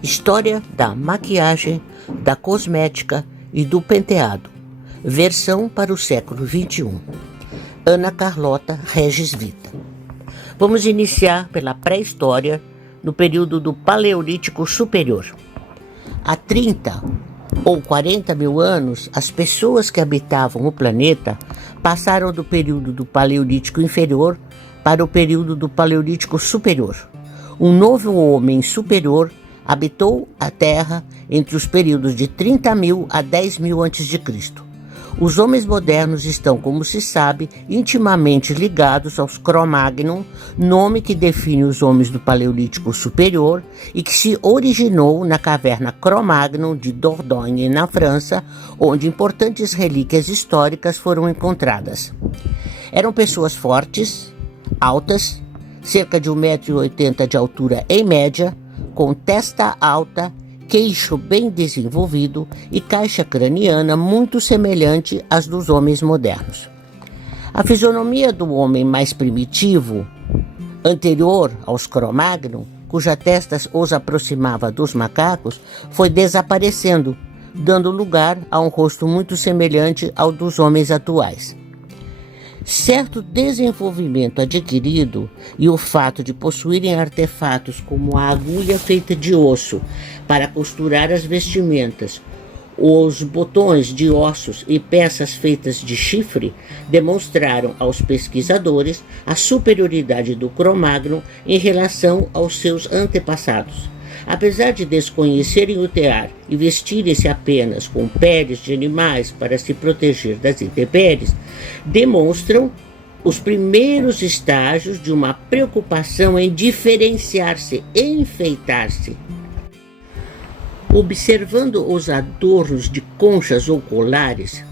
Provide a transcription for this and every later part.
História da maquiagem, da cosmética e do penteado. Versão para o século XXI. Ana Carlota Regis Vita. Vamos iniciar pela pré-história, no período do Paleolítico Superior. Há 30 ou 40 mil anos, as pessoas que habitavam o planeta passaram do período do Paleolítico Inferior para o período do Paleolítico Superior. Um novo homem superior habitou a Terra entre os períodos de 30 mil a 10 mil a.C. Os homens modernos estão, como se sabe, intimamente ligados aos Cro-Magnon, nome que define os homens do Paleolítico Superior e que se originou na caverna Cro-Magnon de Dordogne, na França, onde importantes relíquias históricas foram encontradas. Eram pessoas fortes, altas, cerca de 1,80 m de altura em média, com testa alta, queixo bem desenvolvido e caixa craniana muito semelhante às dos homens modernos. A fisionomia do homem mais primitivo, anterior aos Cro-Magnon, cuja testa os aproximava dos macacos, foi desaparecendo, dando lugar a um rosto muito semelhante ao dos homens atuais. Certo desenvolvimento adquirido e o fato de possuírem artefatos como a agulha feita de osso para costurar as vestimentas, os botões de ossos e peças feitas de chifre demonstraram aos pesquisadores a superioridade do Cro-Magnon em relação aos seus antepassados. Apesar de desconhecerem o tear e vestirem-se apenas com peles de animais para se proteger das intempéries, demonstram os primeiros estágios de uma preocupação em diferenciar-se, enfeitar-se. Observando os adornos de conchas ou colares,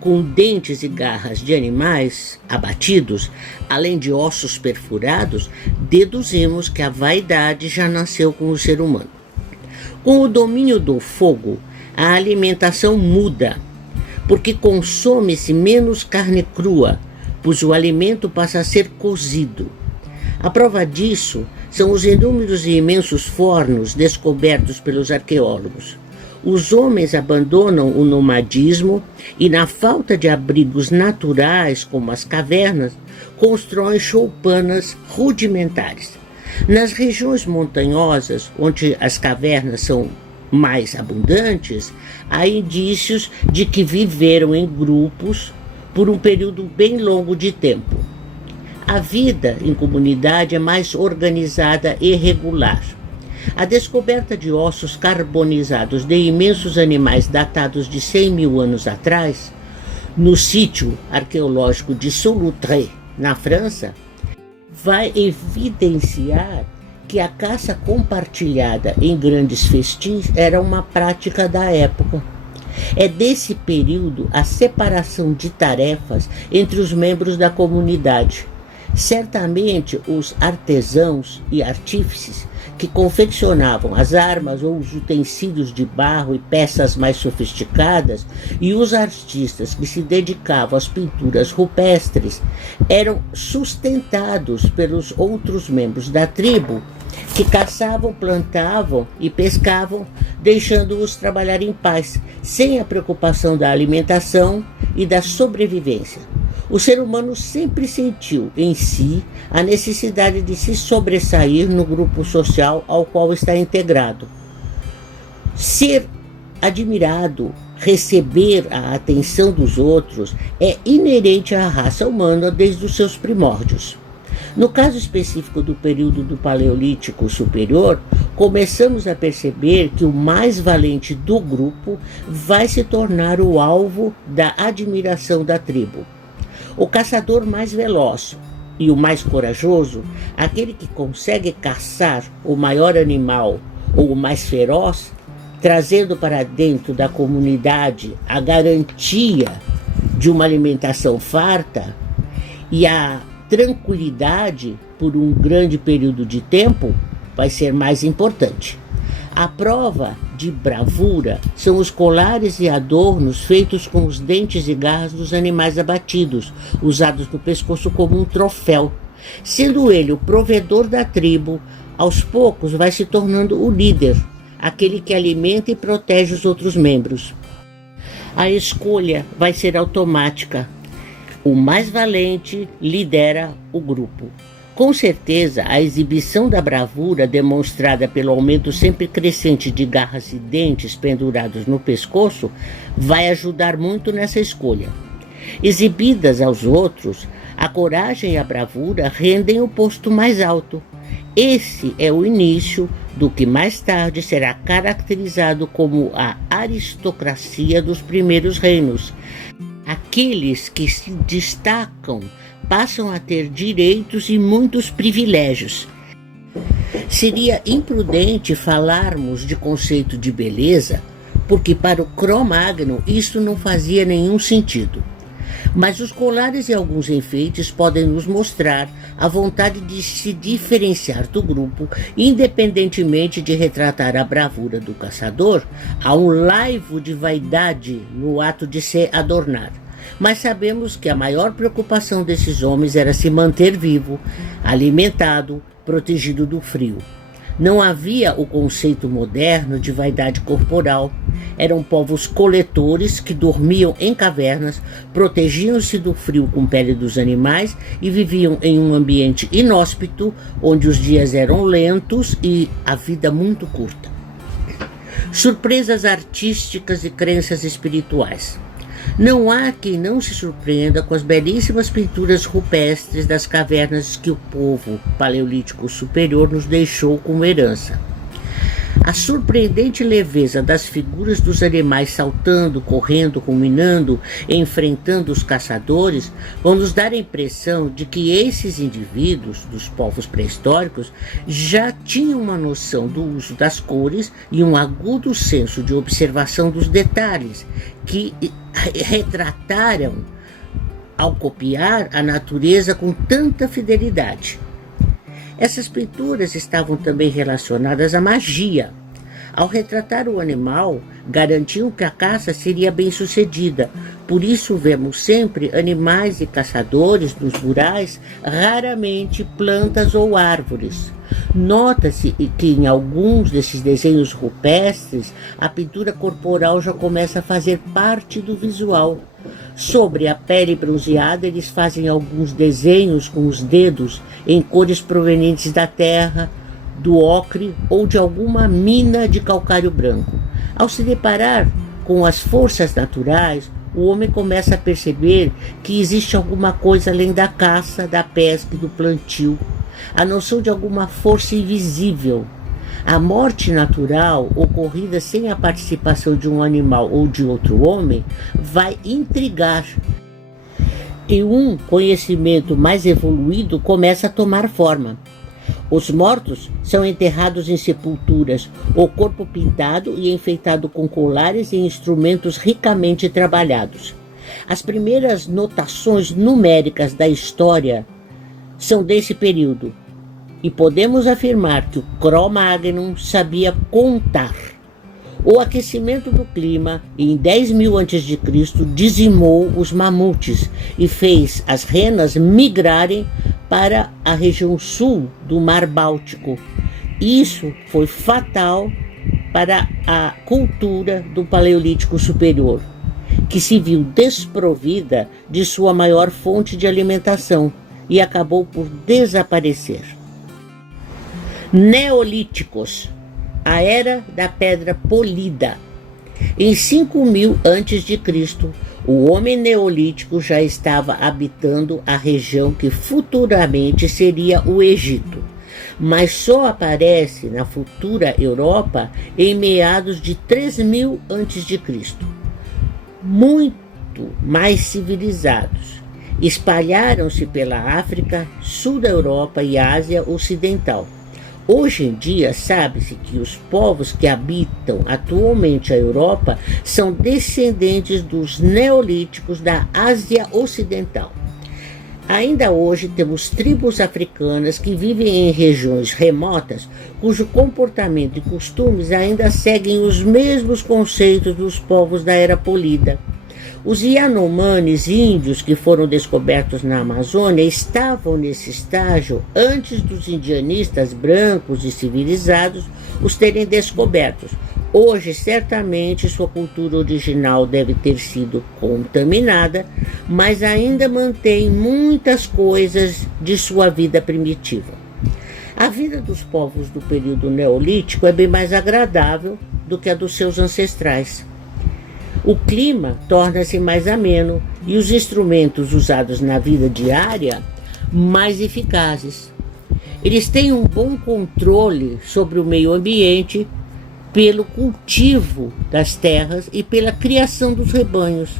com dentes e garras de animais abatidos, além de ossos perfurados, deduzimos que a vaidade já nasceu com o ser humano. Com o domínio do fogo, a alimentação muda, porque consome-se menos carne crua, pois o alimento passa a ser cozido. A prova disso são os inúmeros e imensos fornos descobertos pelos arqueólogos. Os homens abandonam o nomadismo e, na falta de abrigos naturais, como as cavernas, constroem choupanas rudimentares. Nas regiões montanhosas, onde as cavernas são mais abundantes, há indícios de que viveram em grupos por um período bem longo de tempo. A vida em comunidade é mais organizada e regular. A descoberta de ossos carbonizados de imensos animais datados de 100 mil anos atrás, no sítio arqueológico de Solutré, na França, vai evidenciar que a caça compartilhada em grandes festins era uma prática da época. É desse período a separação de tarefas entre os membros da comunidade. Certamente os artesãos e artífices que confeccionavam as armas ou os utensílios de barro e peças mais sofisticadas, e os artistas que se dedicavam às pinturas rupestres, eram sustentados pelos outros membros da tribo, que caçavam, plantavam e pescavam, deixando-os trabalhar em paz, sem a preocupação da alimentação e da sobrevivência. O ser humano sempre sentiu em si a necessidade de se sobressair no grupo social ao qual está integrado. Ser admirado, receber a atenção dos outros é inerente à raça humana desde os seus primórdios. No caso específico do período do Paleolítico Superior, começamos a perceber que o mais valente do grupo vai se tornar o alvo da admiração da tribo. O caçador mais veloz e o mais corajoso, aquele que consegue caçar o maior animal ou o mais feroz, trazendo para dentro da comunidade a garantia de uma alimentação farta e a tranquilidade por um grande período de tempo, vai ser mais importante. A prova de bravura são os colares e adornos feitos com os dentes e garras dos animais abatidos, usados no pescoço como um troféu. Sendo ele o provedor da tribo, aos poucos vai se tornando o líder, aquele que alimenta e protege os outros membros. A escolha vai ser automática. O mais valente lidera o grupo. Com certeza, a exibição da bravura demonstrada pelo aumento sempre crescente de garras e dentes pendurados no pescoço vai ajudar muito nessa escolha. Exibidas aos outros, a coragem e a bravura rendem o posto mais alto. Esse é o início do que mais tarde será caracterizado como a aristocracia dos primeiros reinos. Aqueles que se destacam passam a ter direitos e muitos privilégios. Seria imprudente falarmos de conceito de beleza, porque para o Cro-Magnon isso não fazia nenhum sentido. Mas os colares e alguns enfeites podem nos mostrar a vontade de se diferenciar do grupo, independentemente de retratar a bravura do caçador. Há um laivo de vaidade no ato de se adornar. Mas sabemos que a maior preocupação desses homens era se manter vivo, alimentado, protegido do frio. Não havia o conceito moderno de vaidade corporal. Eram povos coletores que dormiam em cavernas, protegiam-se do frio com pele dos animais e viviam em um ambiente inóspito, onde os dias eram lentos e a vida muito curta. Surpresas artísticas e crenças espirituais. Não há quem não se surpreenda com as belíssimas pinturas rupestres das cavernas que o povo paleolítico superior nos deixou como herança. A surpreendente leveza das figuras dos animais saltando, correndo, ruminando, enfrentando os caçadores vão nos dar a impressão de que esses indivíduos dos povos pré-históricos já tinham uma noção do uso das cores e um agudo senso de observação dos detalhes que retrataram ao copiar a natureza com tanta fidelidade. Essas pinturas estavam também relacionadas à magia. Ao retratar o animal, garantiam que a caça seria bem-sucedida. Por isso vemos sempre animais e caçadores nos murais, raramente plantas ou árvores. Nota-se que em alguns desses desenhos rupestres, a pintura corporal já começa a fazer parte do visual. Sobre a pele bronzeada, eles fazem alguns desenhos com os dedos em cores provenientes da terra, do ocre ou de alguma mina de calcário branco. Ao se deparar com as forças naturais, o homem começa a perceber que existe alguma coisa além da caça, da pesca e do plantio. A noção de alguma força invisível. A morte natural, ocorrida sem a participação de um animal ou de outro homem, vai intrigar. E um conhecimento mais evoluído começa a tomar forma. Os mortos são enterrados em sepulturas, o corpo pintado e enfeitado com colares e instrumentos ricamente trabalhados. As primeiras notações numéricas da história são desse período, e podemos afirmar que o Cro-Magnon sabia contar. O aquecimento do clima em 10.000 a.C. dizimou os mamutes e fez as renas migrarem para a região sul do Mar Báltico. Isso foi fatal para a cultura do Paleolítico Superior, que se viu desprovida de sua maior fonte de alimentação e acabou por desaparecer. Neolíticos, a Era da Pedra Polida. Em 5.000 a.C., o homem neolítico já estava habitando a região que futuramente seria o Egito, mas só aparece na futura Europa em meados de 3.000 a.C. Muito mais civilizados. Espalharam-se pela África, sul da Europa e Ásia Ocidental. Hoje em dia, sabe-se que os povos que habitam atualmente a Europa são descendentes dos neolíticos da Ásia Ocidental. Ainda hoje temos tribos africanas que vivem em regiões remotas, cujo comportamento e costumes ainda seguem os mesmos conceitos dos povos da Era Polida. Os Yanomamis índios que foram descobertos na Amazônia estavam nesse estágio antes dos indianistas brancos e civilizados os terem descobertos. Hoje, certamente, sua cultura original deve ter sido contaminada, mas ainda mantém muitas coisas de sua vida primitiva. A vida dos povos do período neolítico é bem mais agradável do que a dos seus ancestrais. O clima torna-se mais ameno e os instrumentos usados na vida diária mais eficazes. Eles têm um bom controle sobre o meio ambiente pelo cultivo das terras e pela criação dos rebanhos.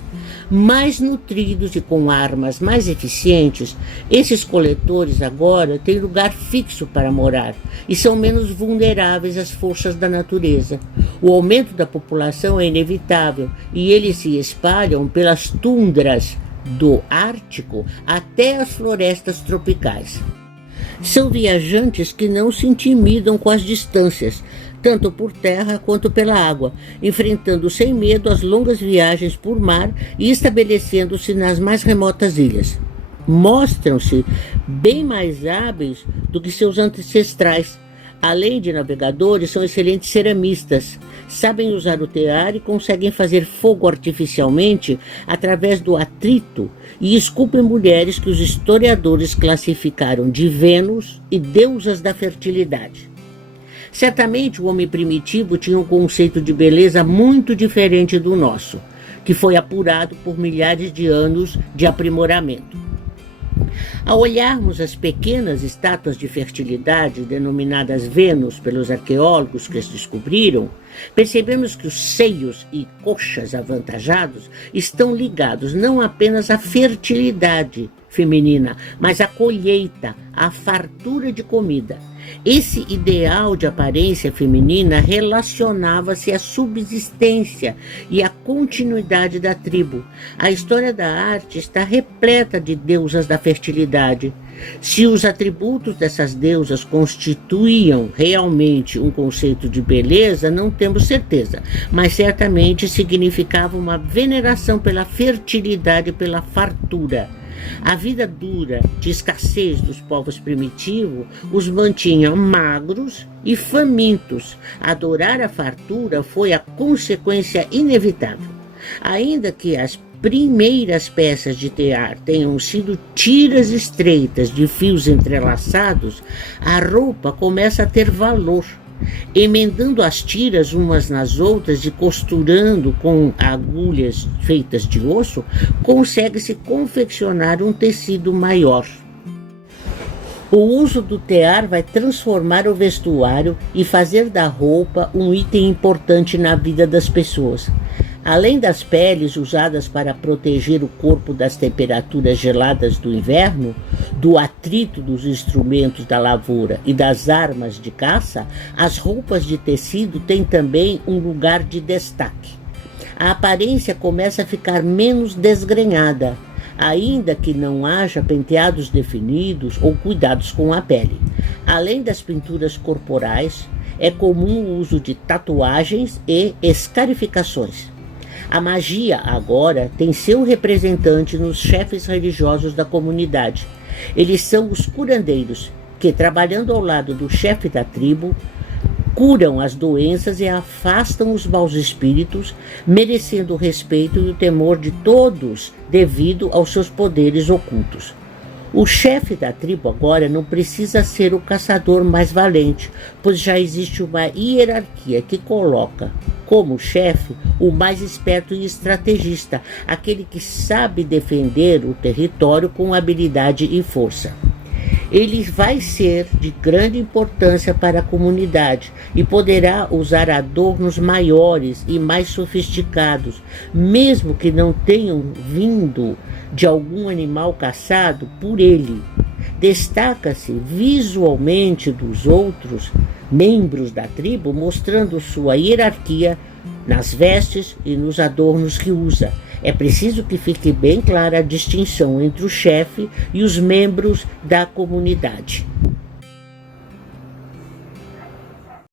Mais nutridos e com armas mais eficientes, esses coletores agora têm lugar fixo para morar e são menos vulneráveis às forças da natureza. O aumento da população é inevitável e eles se espalham pelas tundras do Ártico até as florestas tropicais. São viajantes que não se intimidam com as distâncias, tanto por terra quanto pela água, enfrentando sem medo as longas viagens por mar e estabelecendo-se nas mais remotas ilhas. Mostram-se bem mais hábeis do que seus ancestrais. Além de navegadores, são excelentes ceramistas, sabem usar o tear e conseguem fazer fogo artificialmente através do atrito e esculpem mulheres que os historiadores classificaram de Vênus e deusas da fertilidade. Certamente o homem primitivo tinha um conceito de beleza muito diferente do nosso, que foi apurado por milhares de anos de aprimoramento. Ao olharmos as pequenas estátuas de fertilidade, denominadas Vênus pelos arqueólogos que as descobriram, percebemos que os seios e coxas avantajados estão ligados não apenas à fertilidade feminina, mas à colheita, à fartura de comida. Esse ideal de aparência feminina relacionava-se à subsistência e à continuidade da tribo. A história da arte está repleta de deusas da fertilidade. Se os atributos dessas deusas constituíam realmente um conceito de beleza, não temos certeza, mas certamente significava uma veneração pela fertilidade e pela fartura. A vida dura de escassez dos povos primitivos os mantinha magros e famintos. Adorar a fartura foi a consequência inevitável. Ainda que as primeiras peças de tear tenham sido tiras estreitas de fios entrelaçados, a roupa começa a ter valor. Emendando as tiras umas nas outras e costurando com agulhas feitas de osso, consegue-se confeccionar um tecido maior. O uso do tear vai transformar o vestuário e fazer da roupa um item importante na vida das pessoas. Além das peles usadas para proteger o corpo das temperaturas geladas do inverno, do atrito dos instrumentos da lavoura e das armas de caça, as roupas de tecido têm também um lugar de destaque. A aparência começa a ficar menos desgrenhada, ainda que não haja penteados definidos ou cuidados com a pele. Além das pinturas corporais, é comum o uso de tatuagens e escarificações. A magia agora tem seu representante nos chefes religiosos da comunidade. Eles são os curandeiros, que, trabalhando ao lado do chefe da tribo, curam as doenças e afastam os maus espíritos, merecendo o respeito e o temor de todos devido aos seus poderes ocultos. O chefe da tribo agora não precisa ser o caçador mais valente, pois já existe uma hierarquia que coloca como chefe o mais esperto e estrategista, aquele que sabe defender o território com habilidade e força. Ele vai ser de grande importância para a comunidade e poderá usar adornos maiores e mais sofisticados, mesmo que não tenham vindo de algum animal caçado por ele. Destaca-se visualmente dos outros membros da tribo, mostrando sua hierarquia nas vestes e nos adornos que usa. É preciso que fique bem clara a distinção entre o chefe e os membros da comunidade.